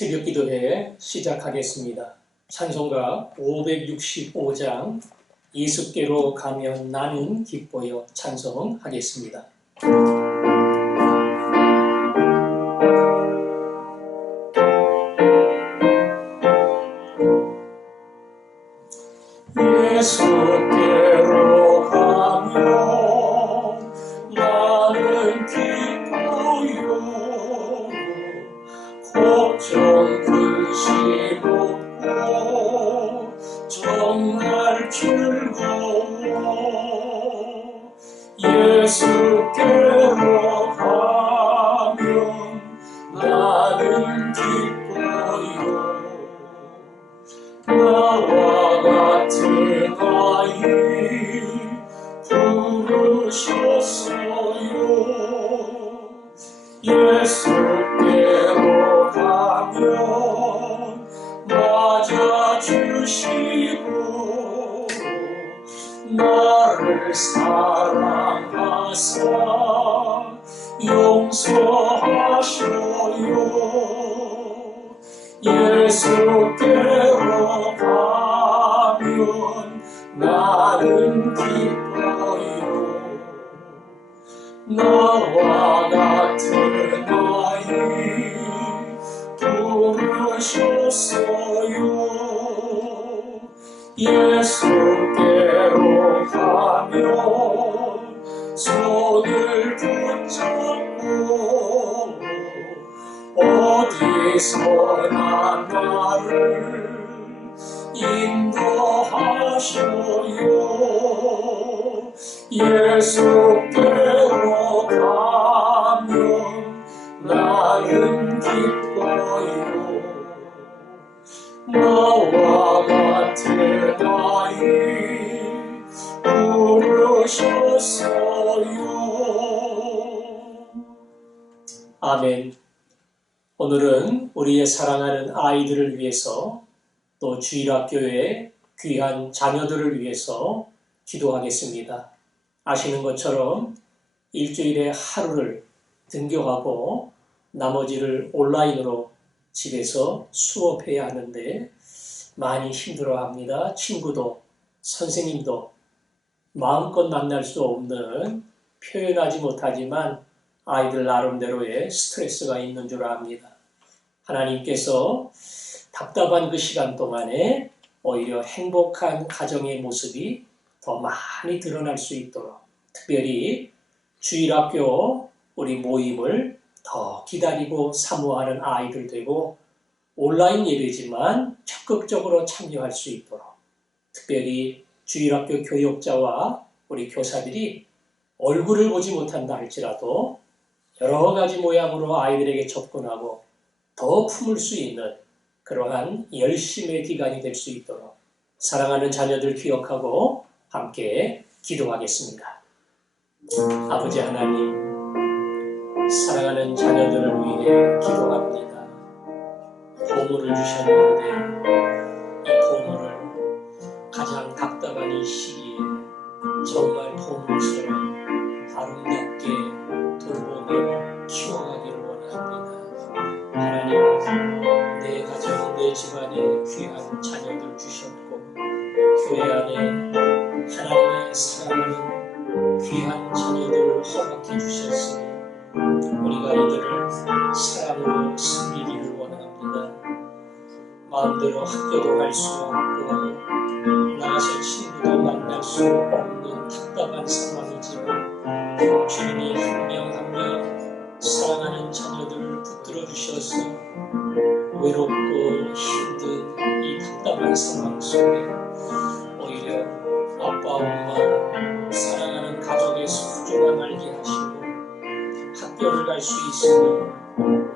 새벽 기도회 시작하겠습니다. 찬송가 565장 예수께로 가면 나는 기뻐요 찬송하겠습니다. 예수께로 가면 나는 기뻐요. 걱정 근심 없고 정말 즐거워. 예수께로 가면 나는 기뻐요. 나와 같은 아이 부르셨어요. 예수께로 가면 맞아주시고 나를 사랑하사 용서하셔요. 예수께로 가면 나는 기뻐요. 나와 같은 아이 부르셨어요. 예수께로 가면 손을 붙잡고 어디서나 나를 인도하셔요. 예수께로 가면 나는 기뻐요. 나와 같은 아이 부르셨어요. 아멘. 오늘은 우리의 사랑하는 아이들을 위해서 또 주일학교의 귀한 자녀들을 위해서 기도하겠습니다. 아시는 것처럼 일주일에 하루를 등교하고 나머지를 온라인으로 집에서 수업해야 하는데 많이 힘들어합니다. 친구도 선생님도 마음껏 만날 수 없는, 표현하지 못하지만 아이들 나름대로의 스트레스가 있는 줄 압니다. 하나님께서 답답한 그 시간 동안에 오히려 행복한 가정의 모습이 더 많이 드러날 수 있도록, 특별히 주일학교 우리 모임을 더 기다리고 사모하는 아이들 되고 온라인 예배지만 적극적으로 참여할 수 있도록, 특별히 주일학교 교역자와 우리 교사들이 얼굴을 보지 못한다 할지라도 여러 가지 모양으로 아이들에게 접근하고 더 품을 수 있는 그러한 열심의 기간이 될 수 있도록 사랑하는 자녀들 기억하고 함께 기도하겠습니다. 아버지 하나님, 사랑하는 자녀들을 위해 기도합니다. 보물을 주셨는데 이 보물을 가장 답답한 이 시기에 정말 보물처럼 아름답게 돌보며 키워가기를 원합니다. 하나님, 내 가정, 내 집안에 귀한 자녀들 주셨고 교회 안에 하나님의 사랑하는 귀한 자녀들을 허락해 주셨으니 우리가 이들을 사랑으로 섬기기를 원합니다. 마음대로 학교도 갈 수 없고 나가서 친구도 만날 수 없는 답답한 상황이지만 주님이 한 명 한 명 사랑하는 자녀들을 붙들어 주셔서 외롭고 힘든 이 답답한 상황 속에 오히려 아빠, 엄마, 사랑하는 가족의 소중함 알게 하시고 학교를 갈 수 있으니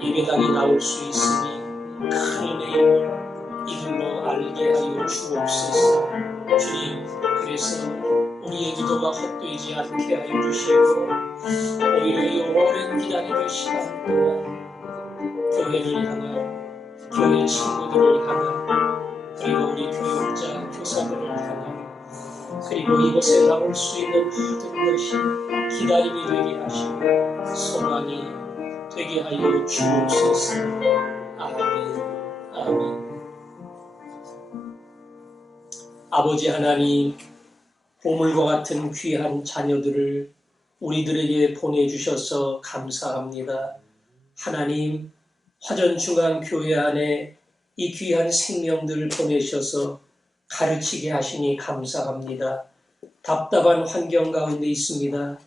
예배당에 나올 수 있으니 큰 은혜임을 이들로 알게 하여 주옵소서. 주님, 그래서 우리의 기도가 헛되지 않게 하여 주시고 오히려 이 오랜 기다림의 시간 동안 교회를 향한, 교회 친구들을 향한, 그리고 우리 교육자, 교사들을 향한, 그리고 이곳에 나올 수 있는 모든 것이 기다림이 되게 하시고 소망이 되게 하여 주옵소서. 아멘. 아멘. 아버지 하나님, 보물과 같은 귀한 자녀들을 우리들에게 보내주셔서 감사합니다. 하나님, 화전중앙교회 안에 이 귀한 생명들을 보내셔서 가르치게 하시니 감사합니다. 답답한 환경 가운데 있습니다.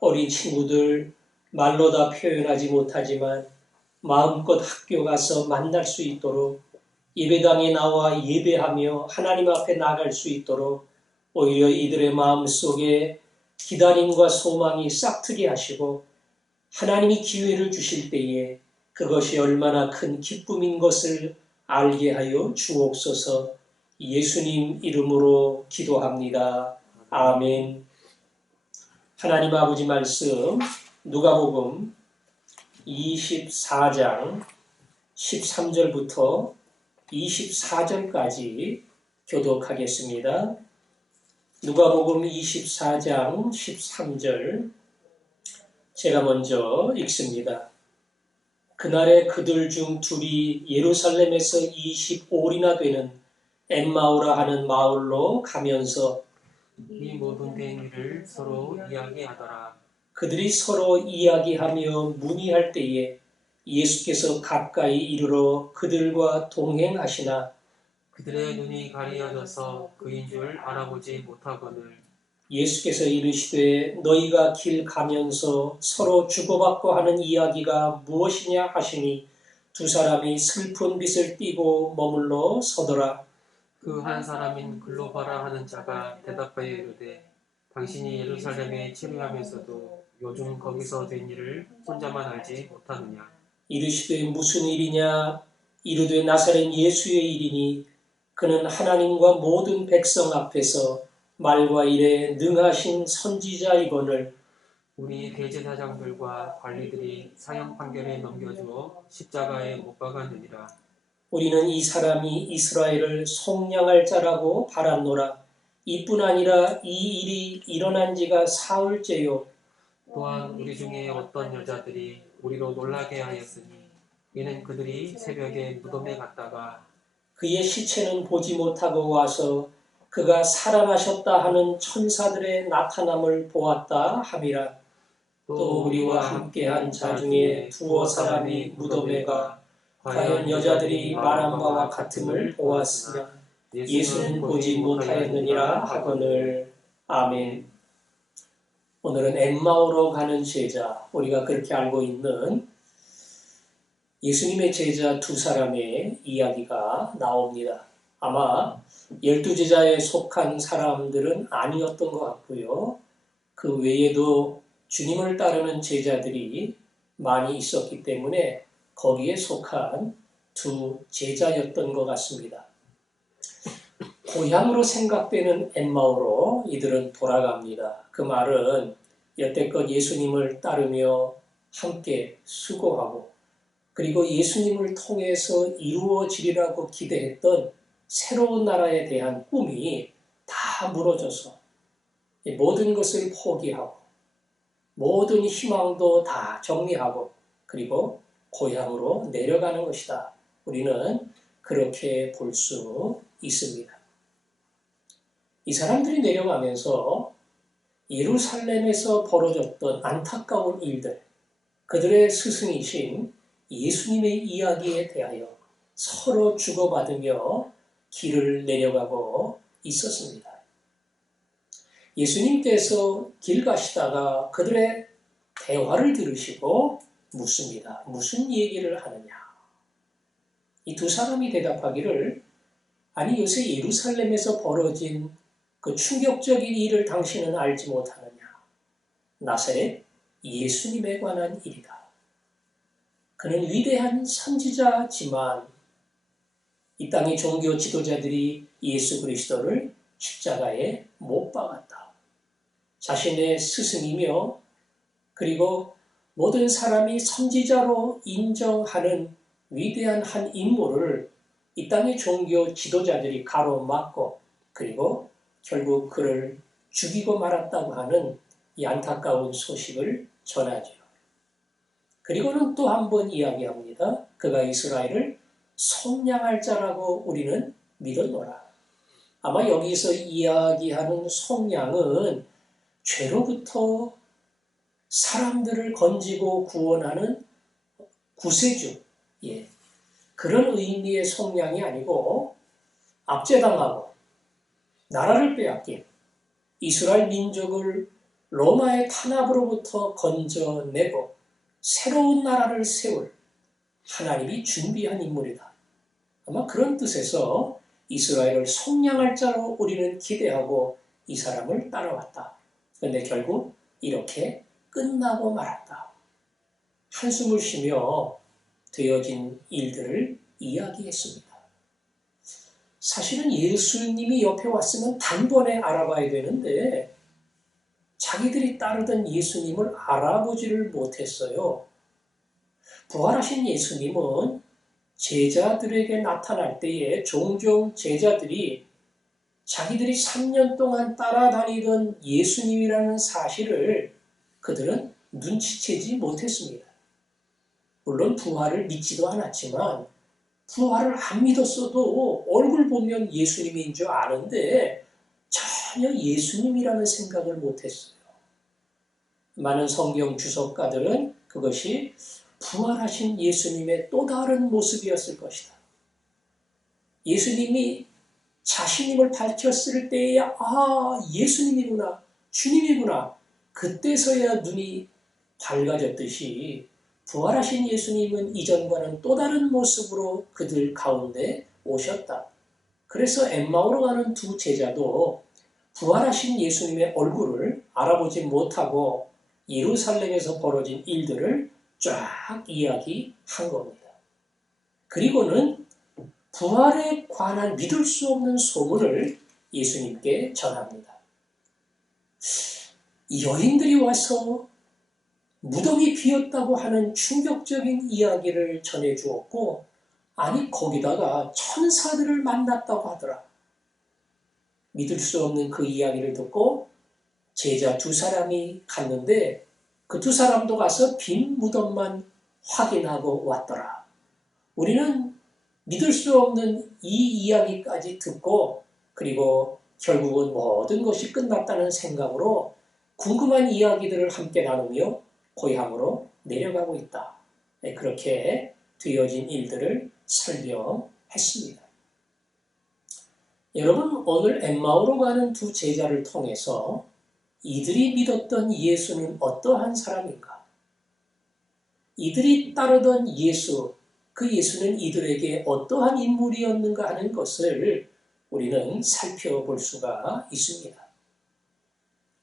어린 친구들 말로 다 표현하지 못하지만 마음껏 학교 가서 만날 수 있도록 예배당에 나와 예배하며 하나님 앞에 나갈 수 있도록 오히려 이들의 마음속에 기다림과 소망이 싹트게 하시고 하나님이 기회를 주실 때에 그것이 얼마나 큰 기쁨인 것을 알게 하여 주옵소서. 예수님 이름으로 기도합니다. 아멘. 하나님 아버지 말씀 누가복음 24장 13절부터 24절까지 교독하겠습니다. 누가복음 24장 13절 제가 먼저 읽습니다. 그날에 그들 중 둘이 예루살렘에서 25리나 되는 엠마오라 하는 마을로 가면서 이 모든 된 일을 서로 이야기하더라. 그들이 서로 이야기하며 문의할 때에 예수께서 가까이 이르러 그들과 동행하시나 그들의 눈이 가리어져서 그인 줄 알아보지 못하거늘 예수께서 이르시되 너희가 길 가면서 서로 주고받고 하는 이야기가 무엇이냐 하시니 두 사람이 슬픈 빛을 띠고 머물러 서더라. 그 한 사람인 글로바라 하는 자가 대답하여 이르되 당신이 예루살렘에 치료하면서도 요즘 거기서 된 일을 혼자만 알지 못하느냐. 이르시되 무슨 일이냐 이르되 나사렛 예수의 일이니 그는 하나님과 모든 백성 앞에서 말과 일에 능하신 선지자이거늘 우리 대제사장들과 관리들이 사형 판결에 넘겨주어 십자가에 못 박았느니라. 우리는 이 사람이 이스라엘을 속량할 자라고 바랐노라. 이뿐 아니라 이 일이 일어난 지가 사흘째요. 또한 우리 중에 어떤 여자들이 우리로 놀라게 하였으니 이는 그들이 새벽에 무덤에 갔다가 그의 시체는 보지 못하고 와서 그가 살아나셨다 하는 천사들의 나타남을 보았다 함이라. 또 우리와 함께한 자 중에 두어 사람이 무덤에 가 과연 여자들이 말한 바와 같음을 보았으나 예수는 보지 못하였느니라 하거늘. 아멘. 오늘은 엠마오로 가는 제자, 우리가 그렇게 알고 있는 예수님의 제자 두 사람의 이야기가 나옵니다. 아마 12제자에 속한 사람들은 아니었던 것 같고요. 그 외에도 주님을 따르는 제자들이 많이 있었기 때문에 거기에 속한 두 제자였던 것 같습니다. 고향으로 생각되는 엠마오로 이들은 돌아갑니다. 그 말은 여태껏 예수님을 따르며 함께 수고하고 그리고 예수님을 통해서 이루어지리라고 기대했던 새로운 나라에 대한 꿈이 다 무너져서 모든 것을 포기하고 모든 희망도 다 정리하고 그리고 고향으로 내려가는 것이다. 우리는 그렇게 볼 수 있습니다. 이 사람들이 내려가면서 예루살렘에서 벌어졌던 안타까운 일들, 그들의 스승이신 예수님의 이야기에 대하여 서로 주고받으며 길을 내려가고 있었습니다. 예수님께서 길 가시다가 그들의 대화를 들으시고 묻습니다. 무슨 얘기를 하느냐? 이 두 사람이 대답하기를 아니 요새 예루살렘에서 벌어진 그 충격적인 일을 당신은 알지 못하느냐? 나사렛 예수님에 관한 일이다. 그는 위대한 선지자지만 이 땅의 종교 지도자들이 예수 그리스도를 십자가에 못 박았다. 자신의 스승이며 그리고 모든 사람이 선지자로 인정하는 위대한 한 인물을 이 땅의 종교 지도자들이 가로막고 그리고 결국 그를 죽이고 말았다고 하는 이 안타까운 소식을 전하죠. 그리고는 또 한 번 이야기합니다. 그가 이스라엘을 속량할 자라고 우리는 믿었노라. 아마 여기서 이야기하는 속량은 죄로부터 사람들을 건지고 구원하는 구세주, 그런 의미의 속량이 아니고 압제당하고 나라를 빼앗긴 이스라엘 민족을 로마의 탄압으로부터 건져내고 새로운 나라를 세울 하나님이 준비한 인물이다. 아마 그런 뜻에서 이스라엘을 속량할 자로 우리는 기대하고 이 사람을 따라왔다. 그런데 결국 이렇게 끝나고 말았다. 한숨을 쉬며 되어진 일들을 이야기했습니다. 사실은 예수님이 옆에 왔으면 단번에 알아봐야 되는데 자기들이 따르던 예수님을 알아보지를 못했어요. 부활하신 예수님은 제자들에게 나타날 때에 종종 제자들이 자기들이 3년 동안 따라다니던 예수님이라는 사실을 그들은 눈치채지 못했습니다. 물론 부활을 믿지도 않았지만 부활을 안 믿었어도 얼굴 보면 예수님인 줄 아는데 전혀 예수님이라는 생각을 못했어요. 많은 성경 주석가들은 그것이 부활하신 예수님의 또 다른 모습이었을 것이다. 예수님이 자신임을 밝혔을 때에야 예수님이구나, 주님이구나, 그때서야 눈이 밝아졌듯이 부활하신 예수님은 이전과는 또 다른 모습으로 그들 가운데 오셨다. 그래서 엠마오로 가는 두 제자도 부활하신 예수님의 얼굴을 알아보지 못하고 예루살렘에서 벌어진 일들을 쫙 이야기한 겁니다. 그리고는 부활에 관한 믿을 수 없는 소문을 예수님께 전합니다. 여인들이 와서 무덤이 비었다고 하는 충격적인 이야기를 전해주었고, 아니 거기다가 천사들을 만났다고 하더라. 믿을 수 없는 그 이야기를 듣고 제자 두 사람이 갔는데 그 두 사람도 가서 빈 무덤만 확인하고 왔더라. 우리는 믿을 수 없는 이 이야기까지 듣고 그리고 결국은 모든 것이 끝났다는 생각으로 궁금한 이야기들을 함께 나누며 고향으로 내려가고 있다. 그렇게 되어진 일들을 설명했습니다. 여러분, 오늘 엠마오로 가는 두 제자를 통해서 이들이 믿었던 예수는 어떠한 사람인가? 이들이 따르던 예수, 그 예수는 이들에게 어떠한 인물이었는가 하는 것을 우리는 살펴볼 수가 있습니다.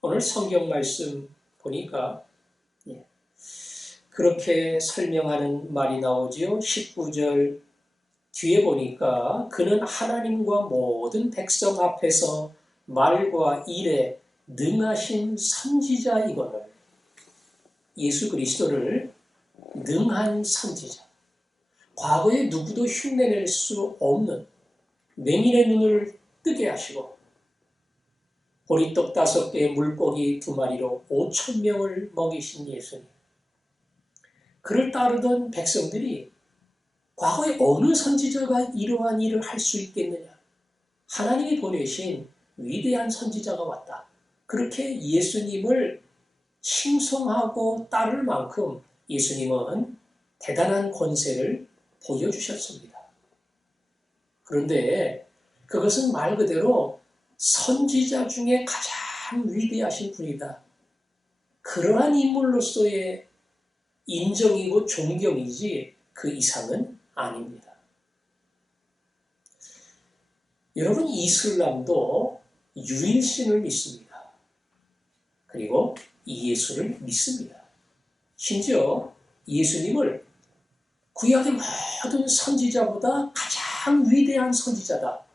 오늘 성경 말씀 보니까 그렇게 설명하는 말이 나오지요. 19절 뒤에 보니까 그는 하나님과 모든 백성 앞에서 말과 일에 능하신 선지자이거늘. 예수 그리스도를 능한 선지자, 과거에 누구도 흉내낼 수 없는 맹인의 눈을 뜨게 하시고 보리떡 5개에 물고기 2마리로 5,000명을 먹이신 예수님. 그를 따르던 백성들이 과거에 어느 선지자가 이러한 일을 할 수 있겠느냐? 하나님이 보내신 위대한 선지자가 왔다. 그렇게 예수님을 칭송하고 따를 만큼 예수님은 대단한 권세를 보여주셨습니다. 그런데 그것은 말 그대로 선지자 중에 가장 위대하신 분이다. 그러한 인물로서의 인정이고 존경이지 그 이상은 아닙니다. 여러분, 이슬람도 유일신을 믿습니다. 그리고 이 예수를 믿습니다. 심지어 예수님을 구약의 모든 선지자보다 가장 위대한 선지자다.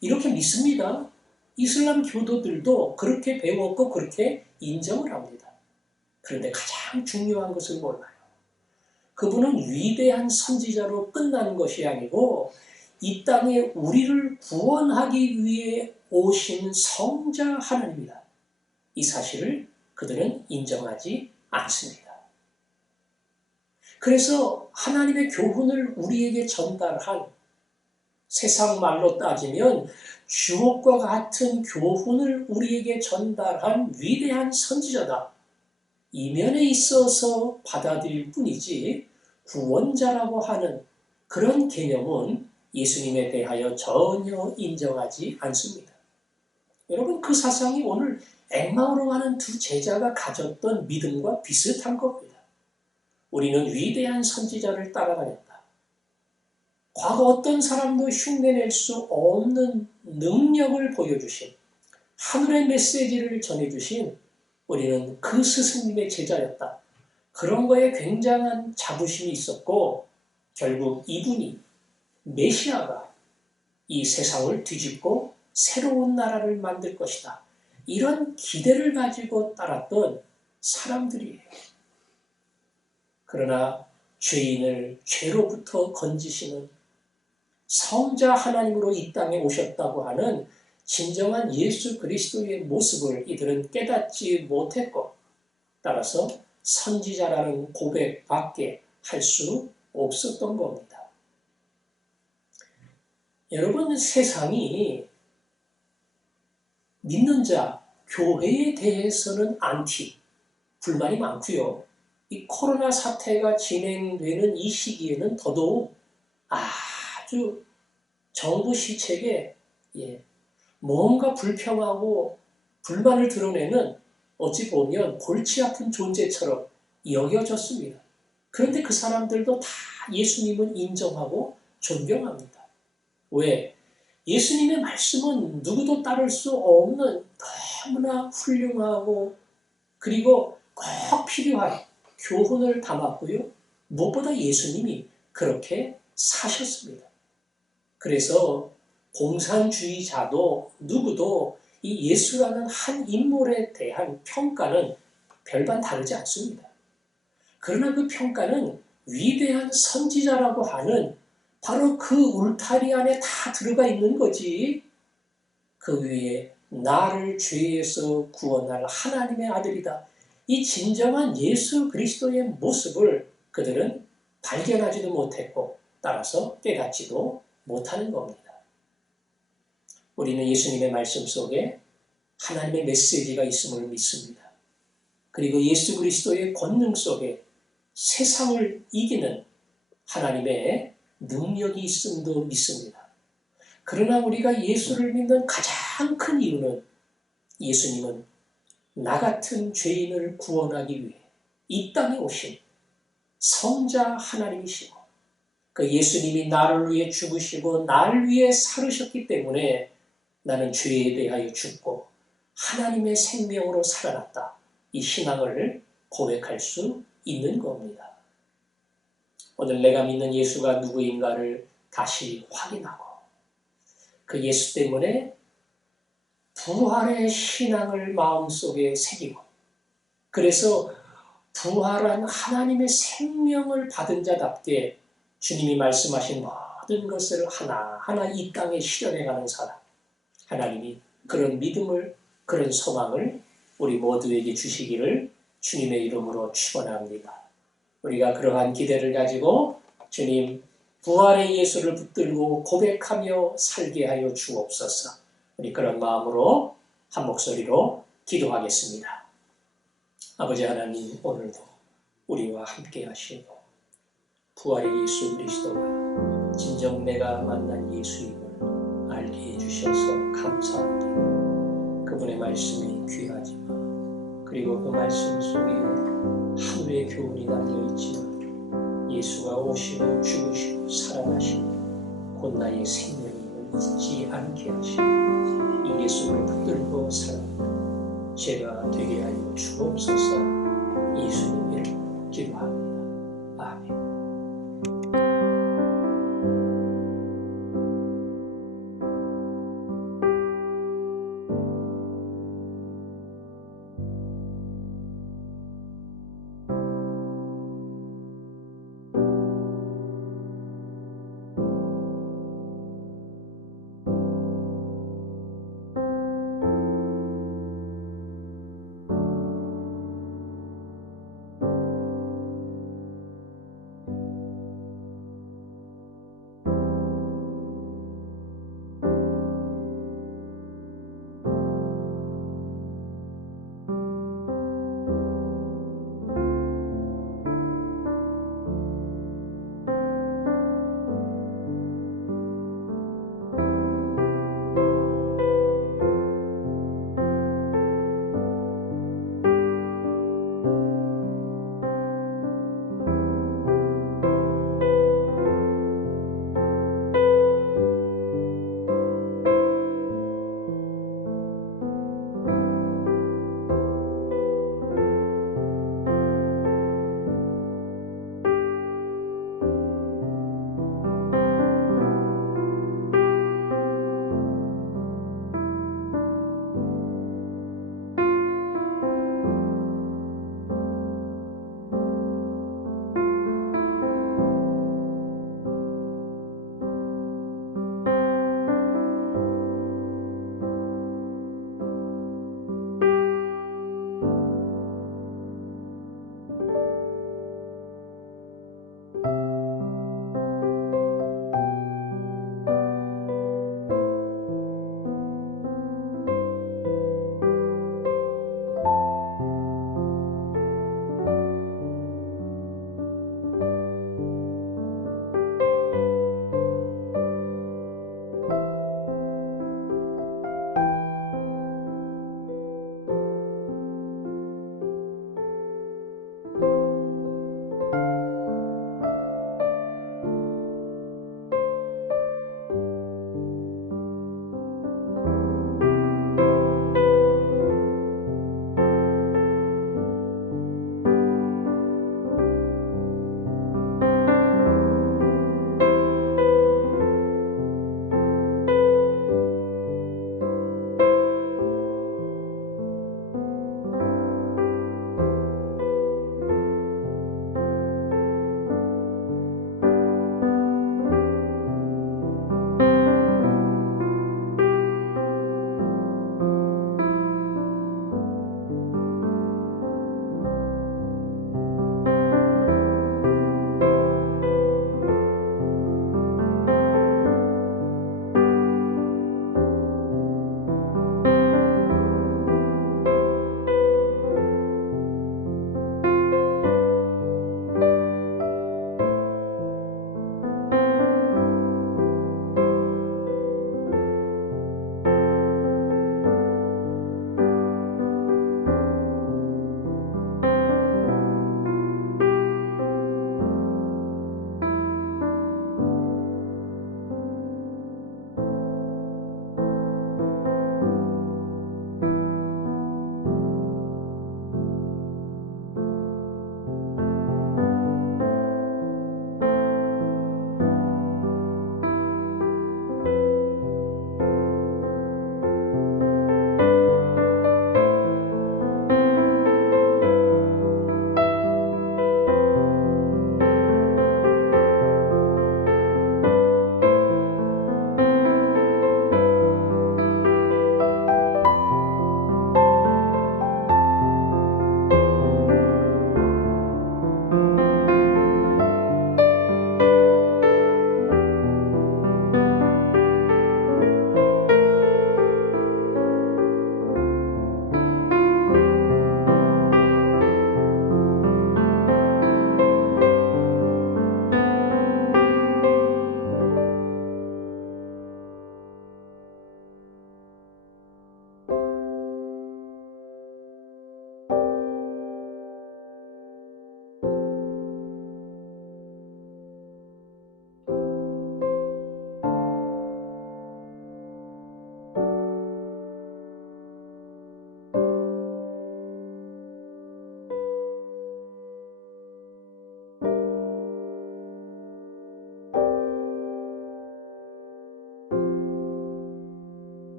이렇게 믿습니다. 이슬람 교도들도 그렇게 배웠고 그렇게 인정을 합니다. 그런데 가장 중요한 것을 몰라요. 그분은 위대한 선지자로 끝나는 것이 아니고 이 땅에 우리를 구원하기 위해 오신 성자 하나님이다. 이 사실을 그들은 인정하지 않습니다. 그래서 하나님의 교훈을 우리에게 전달한 세상 말로 따지면 주옥과 같은 교훈을 우리에게 전달한 위대한 선지자다. 이면에 있어서 받아들일 뿐이지 구원자라고 하는 그런 개념은 예수님에 대하여 전혀 인정하지 않습니다. 여러분, 그 사상이 오늘 엠마오로 가는 두 제자가 가졌던 믿음과 비슷한 겁니다. 우리는 위대한 선지자를 따라다녔다. 과거 어떤 사람도 흉내낼 수 없는 능력을 보여주신, 하늘의 메시지를 전해주신 우리는 그 스승님의 제자였다. 그런 거에 굉장한 자부심이 있었고 결국 이분이 메시아가 이 세상을 뒤집고 새로운 나라를 만들 것이다. 이런 기대를 가지고 따랐던 사람들이에요. 그러나 죄인을 죄로부터 건지시는 성자 하나님으로 이 땅에 오셨다고 하는 진정한 예수 그리스도의 모습을 이들은 깨닫지 못했고 따라서 선지자라는 고백밖에 할 수 없었던 겁니다. 여러분, 세상이 믿는 자, 교회에 대해서는 불만이 많고요. 이 코로나 사태가 진행되는 이 시기에는 더더욱 아주 정부 시책에 뭔가 불평하고 불만을 드러내는 어찌 보면 골치 아픈 존재처럼 여겨졌습니다. 그런데 그 사람들도 다 예수님은 인정하고 존경합니다. 왜? 예수님의 말씀은 누구도 따를 수 없는 너무나 훌륭하고 그리고 꼭 필요한 교훈을 담았고요. 무엇보다 예수님이 그렇게 사셨습니다. 그래서 공산주의자도 누구도 이 예수라는 한 인물에 대한 평가는 별반 다르지 않습니다. 그러나 그 평가는 위대한 선지자라고 하는 바로 그 울타리 안에 다 들어가 있는 거지. 그 위에 나를 죄에서 구원할 하나님의 아들이다. 이 진정한 예수 그리스도의 모습을 그들은 발견하지도 못했고 따라서 깨닫지도 못하는 겁니다. 우리는 예수님의 말씀 속에 하나님의 메시지가 있음을 믿습니다. 그리고 예수 그리스도의 권능 속에 세상을 이기는 하나님의 능력이 있음도 믿습니다. 그러나 우리가 예수를 믿는 가장 큰 이유는 예수님은 나 같은 죄인을 구원하기 위해 이 땅에 오신 성자 하나님이시고 그 예수님이 나를 위해 죽으시고 나를 위해 살으셨기 때문에 나는 죄에 대하여 죽고 하나님의 생명으로 살아났다. 이 신앙을 고백할 수 있는 겁니다. 오늘 내가 믿는 예수가 누구인가를 다시 확인하고 그 예수 때문에 부활의 신앙을 마음속에 새기고 그래서 부활한 하나님의 생명을 받은 자답게 주님이 말씀하신 모든 것을 하나하나 이 땅에 실현해가는 사람, 하나님이 그런 믿음을, 그런 소망을 우리 모두에게 주시기를 주님의 이름으로 축원합니다. 우리가 그러한 기대를 가지고 주님 부활의 예수를 붙들고 고백하며 살게 하여 주옵소서. 우리 그런 마음으로 한 목소리로 기도하겠습니다. 아버지 하나님, 오늘도 우리와 함께 하시고 부활의 예수 그리스도가 진정 내가 만난 예수임을 알게 해주셔서 감사합니다. 그분의 말씀이 귀하지만 그리고 그 말씀 속에 하늘의 교훈이 담겨있지만 예수가 오시고 죽으시고 살아나시고 곧 나의 생명임을 잊지 않게 하시고 이 예수를 붙들고 살아가는 죄가 되게 하여 주옵소서. 예수님 이름으로 기도합니다. 아멘.